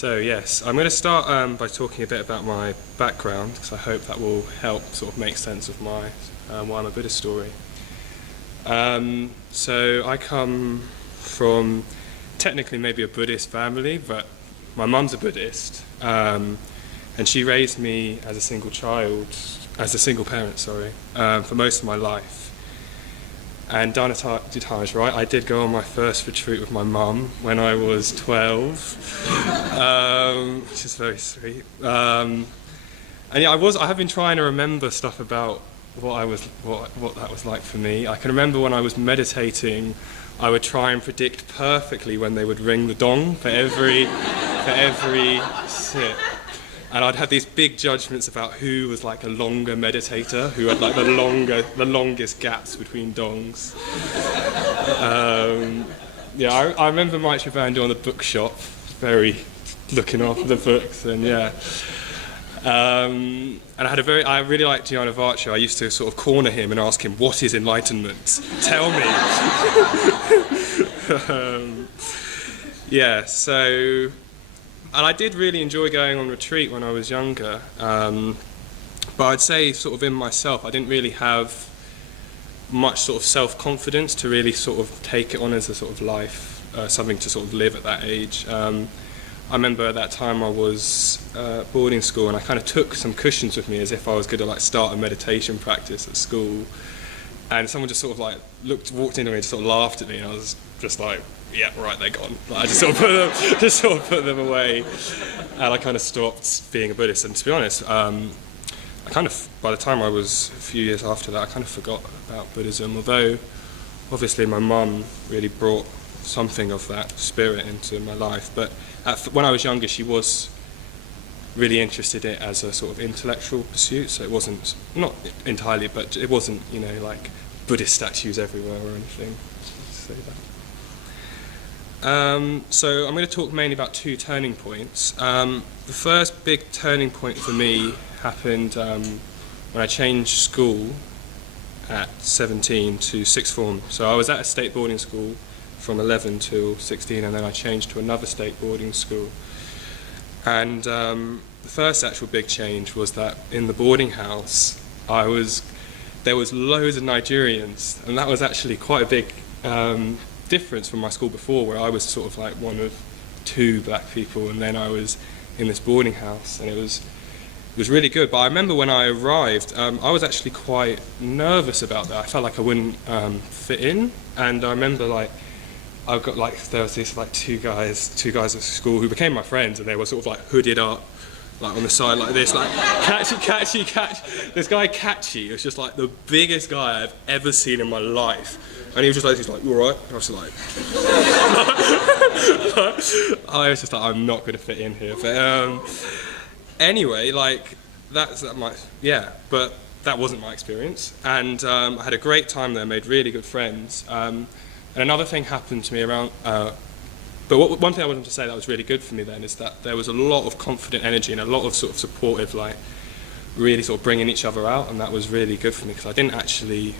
Yes, I'm going to start by talking a bit about my background, because I hope that will help sort of make sense of my why I'm a Buddhist story. So I come from technically maybe a Buddhist family, but my mum's a Buddhist, and she raised me as a single parent, for most of my life. And Dana is right, I did go on my first retreat with my mum when I was 12, which is very sweet. And yeah, I have been trying to remember stuff about what that was like for me. I can remember when I was meditating, I would try and predict perfectly when they would ring the dong for every sit. And I'd have these big judgments about who was like a longer meditator, who had like the longest gaps between dongs. I remember Mike Van on the bookshop, very looking after the books, and yeah. And I really liked Gianna Varcho. I used to sort of corner him and ask him, "What is enlightenment? Tell me." And I did really enjoy going on retreat when I was younger, but I'd say sort of in myself, I didn't really have much sort of self-confidence to really sort of take it on as a sort of life, something to sort of live at that age. I remember at that time I was at boarding school, and I kind of took some cushions with me as if I was going to like start a meditation practice at school, and someone just sort of like walked into me and just sort of laughed at me, and I was just like, yeah, right, they're gone. Like, I just sort of put them away, and I kind of stopped being a Buddhist. And to be honest, by the time I was a few years after that, I kind of forgot about Buddhism. Although, obviously, my mum really brought something of that spirit into my life. But when I was younger, she was really interested in it as a sort of intellectual pursuit. So it wasn't, not entirely, but it wasn't, like Buddhist statues everywhere or anything. Say that. So I'm going to talk mainly about two turning points. The first big turning point for me happened when I changed school at 17 to sixth form. So I was at a state boarding school from 11 till 16, and then I changed to another state boarding school. And the first actual big change was that in the boarding house, there was loads of Nigerians, and that was actually quite a big difference from my school before, where I was sort of like one of two black people, and then I was in this boarding house, and it was really good. But I remember when I arrived, I was actually quite nervous about that. I felt like I wouldn't fit in, and I remember there was these like two guys at school who became my friends, and they were sort of like hooded up, like on the side like this, like catchy. This guy Catchy was just like the biggest guy I've ever seen in my life. And he was just like, "You all right?" And I was like, I was just like, I'm not going to fit in here. But anyway, like but that wasn't my experience. And I had a great time there, made really good friends. And another thing happened to me around. One thing I wanted to say that was really good for me then is that there was a lot of confident energy and a lot of sort of supportive, like really sort of bringing each other out, and that was really good for me because I didn't actually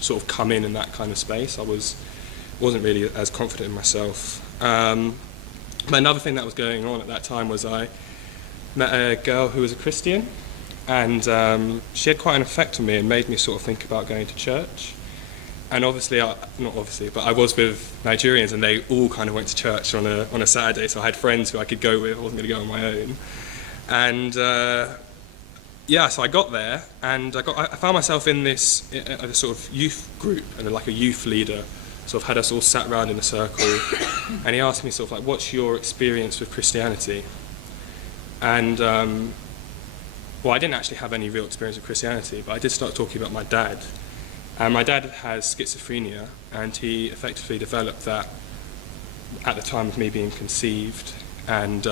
sort of come in that kind of space. I wasn't really as confident in myself. But another thing that was going on at that time was I met a girl who was a Christian, and she had quite an effect on me and made me sort of think about going to church. And I was with Nigerians, and they all kind of went to church on a Saturday, so I had friends who I could go with. I wasn't going to go on my own. And so I got there, and I found myself in this sort of youth group, and like a youth leader sort of had us all sat around in a circle, and he asked me sort of like, "What's your experience with Christianity?" And I didn't actually have any real experience with Christianity, but I did start talking about my dad. And my dad has schizophrenia, and he effectively developed that at the time of me being conceived, and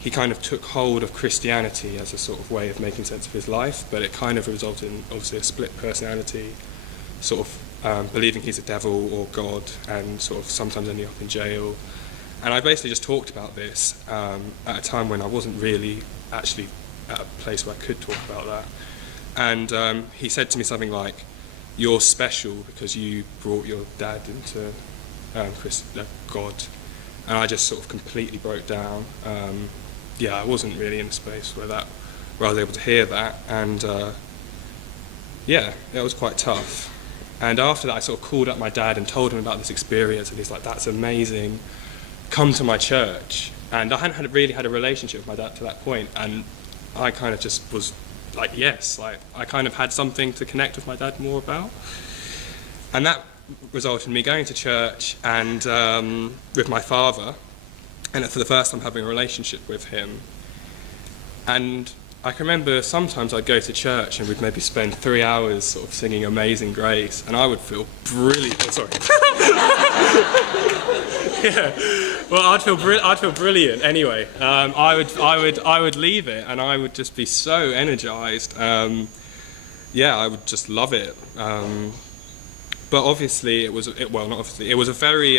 he kind of took hold of Christianity as a sort of way of making sense of his life, but it kind of resulted in obviously a split personality, sort of believing he's a devil or God, and sort of sometimes ending up in jail. And I basically just talked about this at a time when I wasn't really actually at a place where I could talk about that. And he said to me something like, "You're special because you brought your dad into God." and I just sort of completely broke down. Yeah, I wasn't really in a space where I was able to hear that, and yeah, it was quite tough. And after that, I sort of called up my dad and told him about this experience, and he's like, "That's amazing. Come to my church." And I hadn't really had a relationship with my dad to that point, and I kind of just was like, yes, like I kind of had something to connect with my dad more about. And that resulted in me going to church and with my father, and for the first time having a relationship with him. And I can remember sometimes I'd go to church and we'd maybe spend 3 hours sort of singing Amazing Grace, and I would feel brilliant. Oh, sorry. Yeah. Well, I'd feel brilliant anyway. I would leave it, and I would just be so energized. Yeah, I would just love it. But obviously, it was a very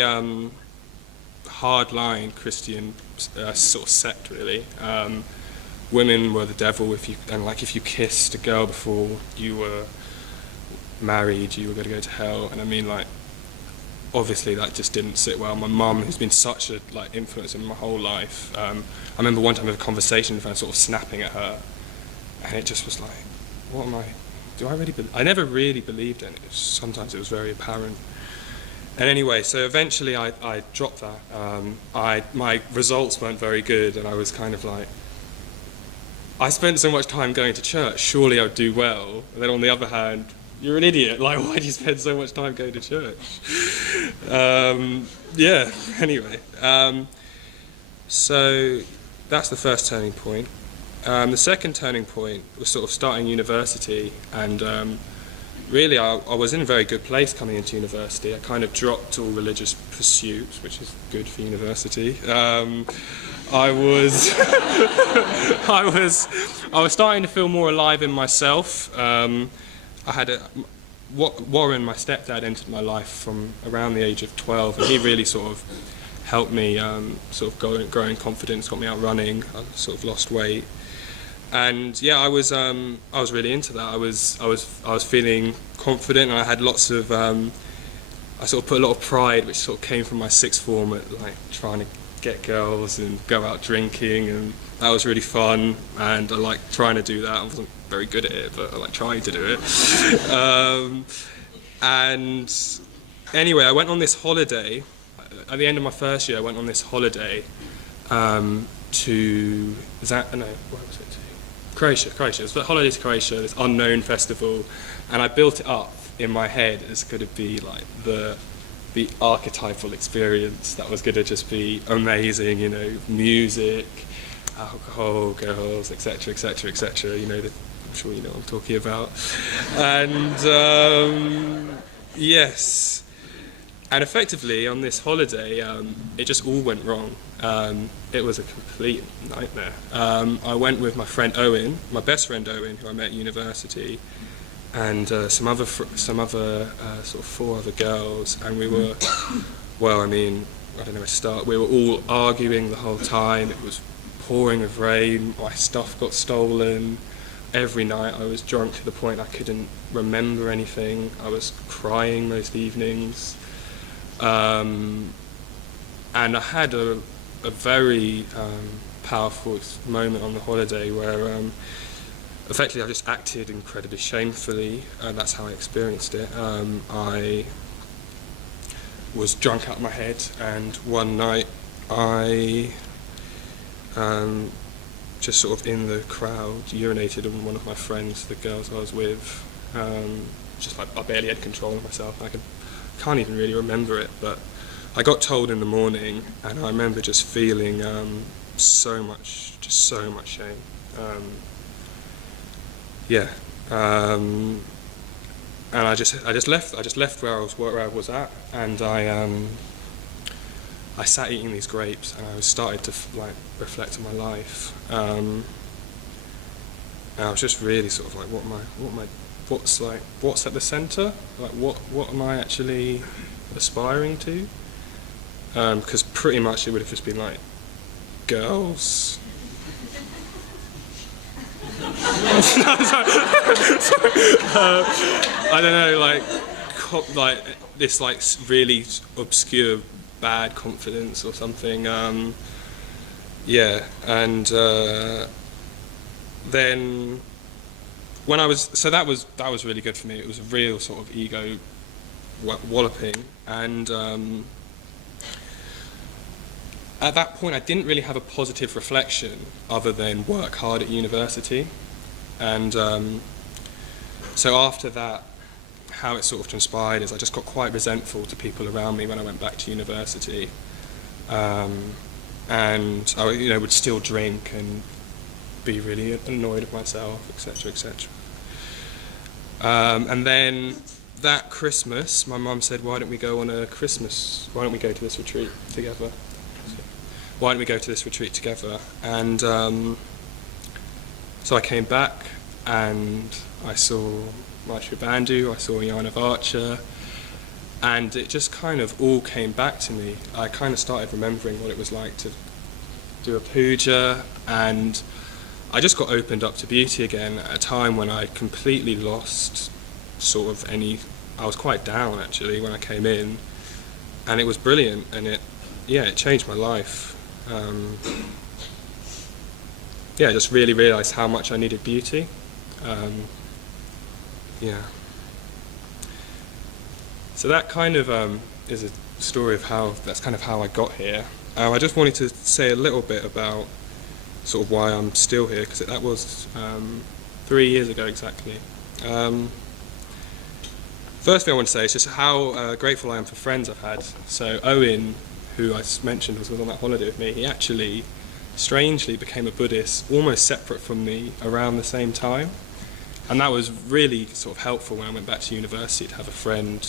hard-line Christian sort of sect, really. Women were the devil if you kissed a girl before you were married, you were going to go to hell. And I mean, like, obviously that just didn't sit well. My mum, who's been such a influence in my whole life, I remember one time I had a conversation with her, sort of snapping at her, and it just was like, what am I? Do I really? I never really believed in it. Sometimes it was very apparent. And anyway, so eventually I dropped that. My results weren't very good, and I was kind of like, I spent so much time going to church, surely I would do well. And then on the other hand, you're an idiot. Like, why do you spend so much time going to church? Yeah, anyway. So that's the first turning point. The second turning point was sort of starting university, and really I was in a very good place coming into university. I kind of dropped all religious pursuits, which is good for university. I was starting to feel more alive in myself. I had Warren, my stepdad, entered my life from around the age of 12, and he really sort of helped me sort of grow in confidence, got me out running. I sort of lost weight, and yeah, I was really into that. I was feeling confident, and I had lots of I sort of put a lot of pride, which sort of came from my sixth form, at like trying to get girls and go out drinking, and that was really fun, and I liked trying to do that. I wasn't very good at it, but I liked trying to do it. And anyway, I went on this holiday. At the end of my first year, I went on this holiday to Croatia. It was a holiday to Croatia, this unknown festival, and I built it up in my head as could it be like the archetypal experience that was going to just be amazing, you know, music, alcohol, girls, etc., etc., etc. You know, I'm sure you know what I'm talking about. And yes, and effectively on this holiday, it just all went wrong. It was a complete nightmare. I went with my friend Owen, my best friend Owen, who I met at university, and some other sort of 4 other girls, and we were, well, I mean, I don't know where to start. We were all arguing the whole time. It was pouring with rain. My stuff got stolen. Every night I was drunk to the point I couldn't remember anything. I was crying most evenings. And I had a very powerful moment on the holiday where effectively I just acted incredibly shamefully, and that's how I experienced it. I was drunk out of my head, and one night I just sort of in the crowd urinated on one of my friends, the girls I was with. Just like I barely had control of myself. I can't even really remember it, but I got told in the morning, and I remember just feeling so much shame. Yeah, and I just left where I was at, and I sat eating these grapes, and I started to reflect on my life. And I was just really sort of like, what's at the centre? Like, what am I actually aspiring to? Because pretty much it would have just been like girls. I don't know, like this really obscure bad confidence or something. Yeah, and then when I was, so that was really good for me. It was a real sort of ego walloping, and at that point I didn't really have a positive reflection other than work hard at university. And so after that, how it sort of transpired is I just got quite resentful to people around me when I went back to university, and I would still drink and be really annoyed at myself, etc., etc. And then that Christmas, my mum said, why don't we go to this retreat together? Why don't we go to this retreat together? And so I came back and I saw Maitreya Bandhu, I saw Yana Archer, and it just kind of all came back to me. I kind of started remembering what it was like to do a puja, and I just got opened up to beauty again at a time when I completely lost sort of I was quite down actually when I came in, and it was brilliant, and it changed my life. I just really realised how much I needed beauty. So that kind of is a story of that's kind of how I got here. I just wanted to say a little bit about sort of why I'm still here, because that was 3 years ago exactly. First thing I want to say is just how grateful I am for friends I've had. So Owen, who I mentioned was on that holiday with me, he actually strangely became a Buddhist almost separate from me around the same time, and that was really sort of helpful when I went back to university to have a friend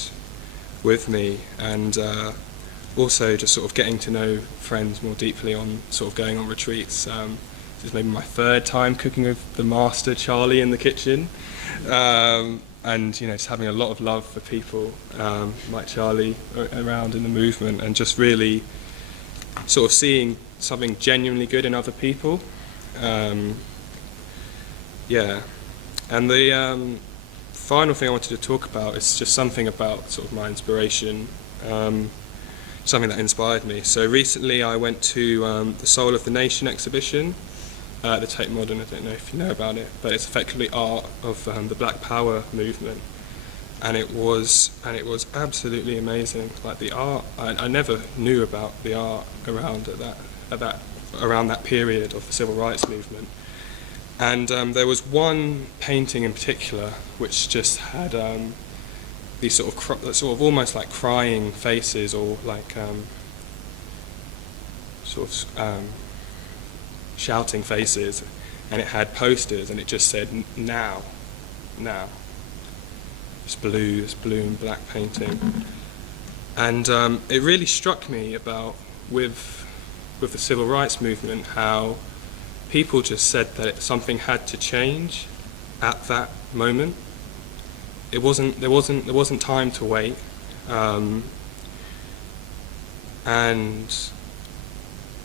with me, and also just sort of getting to know friends more deeply on sort of going on retreats. This is maybe my third time cooking with the master Charlie in the kitchen, and just having a lot of love for people like Charlie around in the movement, and just really sort of seeing something genuinely good in other people. And the final thing I wanted to talk about is just something about sort of my inspiration, something that inspired me. So recently I went to the Soul of the Nation exhibition at the Tate Modern. I don't know if you know about it, but it's effectively art of the Black Power movement, and it was absolutely amazing. Like the art, I never knew about the art around around that period of the civil rights movement. And there was one painting in particular which just had these sort of almost like crying faces, or like shouting faces, and it had posters, and it just said now. This blue and black painting, and it really struck me about with the civil rights movement how people just said that something had to change at that moment. There wasn't time to wait, and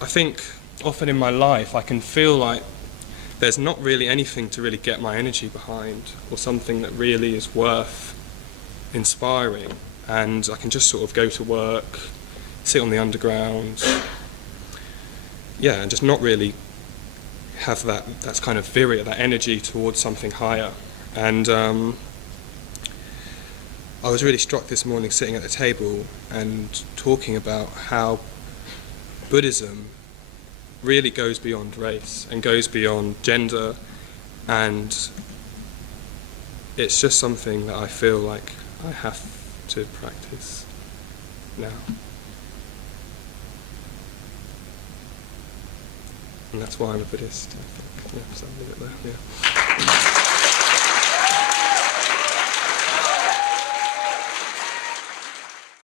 I think often in my life I can feel like there's not really anything to really get my energy behind, or something that really is worth inspiring, and I can just sort of go to work, sit on the underground, and just not really have that's kind of virya, that energy towards something higher. And I was really struck this morning sitting at the table and talking about how Buddhism really goes beyond race and goes beyond gender, and it's just something that I feel like I have to practice now. And that's why I'm a Buddhist, I think. So I'll leave it there.